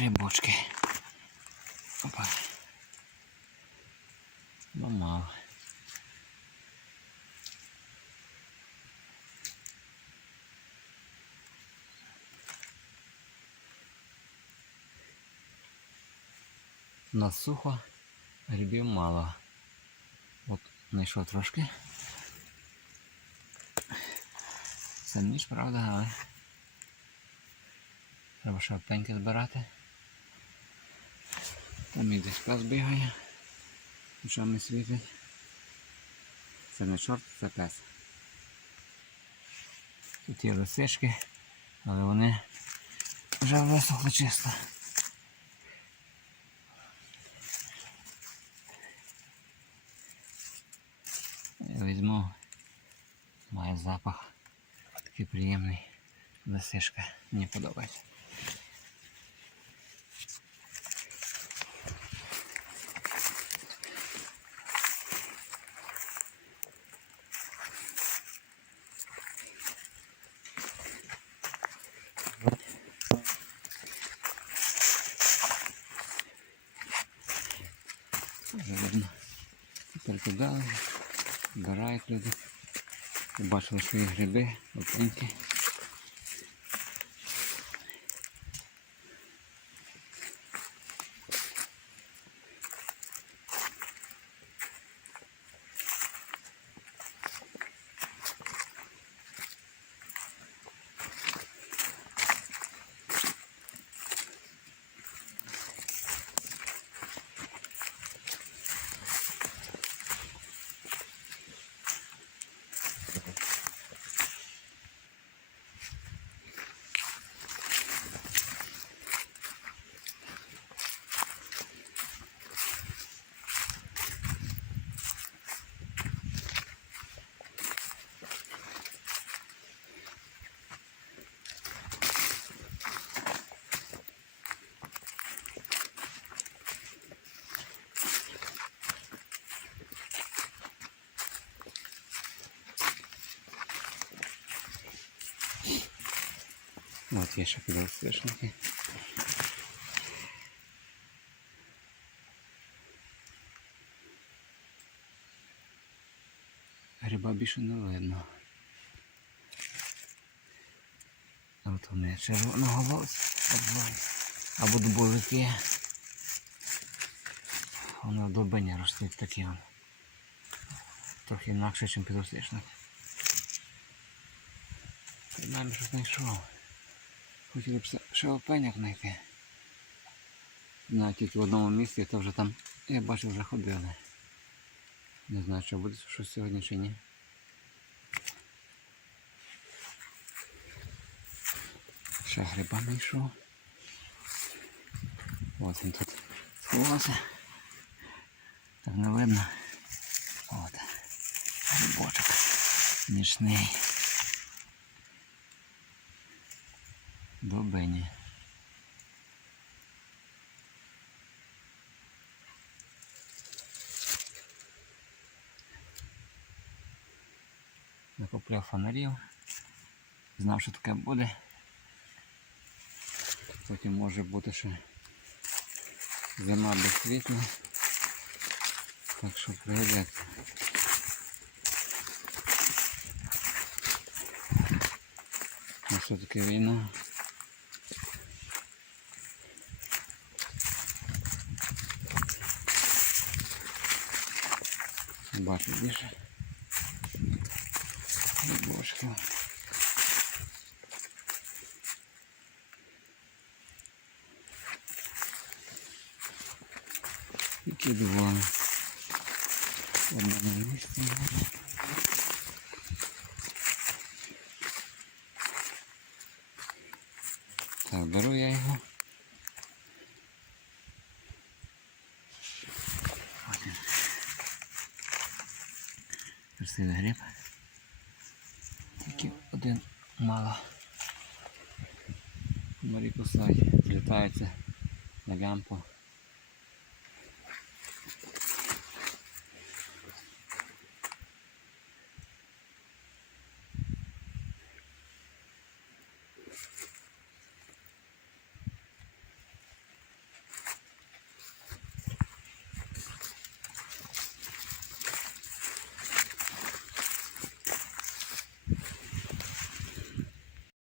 грибочки. Опа. Ну мало. У нас сухо, грибів мало. От знайшов трошки. Це ніж, правда, але треба ще пеньки збирати. Там і десь пес бігає. Очами світить. Це не чорт, це пес. Тут є лисички, але вони вже висохли чисто. Я візьму. Має запах. Такий приємний. Лисичка. Мені подобається. Вже видно. Перекидали, збирають люди. Бачили свої гриби, опеньки. От є ще підростишники. Гриба більше не видно. От вони червоного волосся. Або дубовики. Вони в долбині ростуть такі. он. Трохи інакше, ніж підростишник. Принаймні щось знайшов. Хотіли б ще- знайти. Навіть тільки в одному місці, то вже там, я бачу, вже ходили. Не знаю, чи буде щось сьогодні чи ні. Ще гриба знайшов. Ось він тут сховався. Так не видно. От. Грибочок. Нічний. Добині. Накопляв фонарів. Знав, що таке буде. Потім може бути ще зима без світла. Так що пригодиться. Ну таке війна? Бачу більше. Бошко. Які два. Одна на місці. Так, беру я його. Ось він. Красивий гриб. Тільки один мало. Комарі кусають, злітаються на лямпу.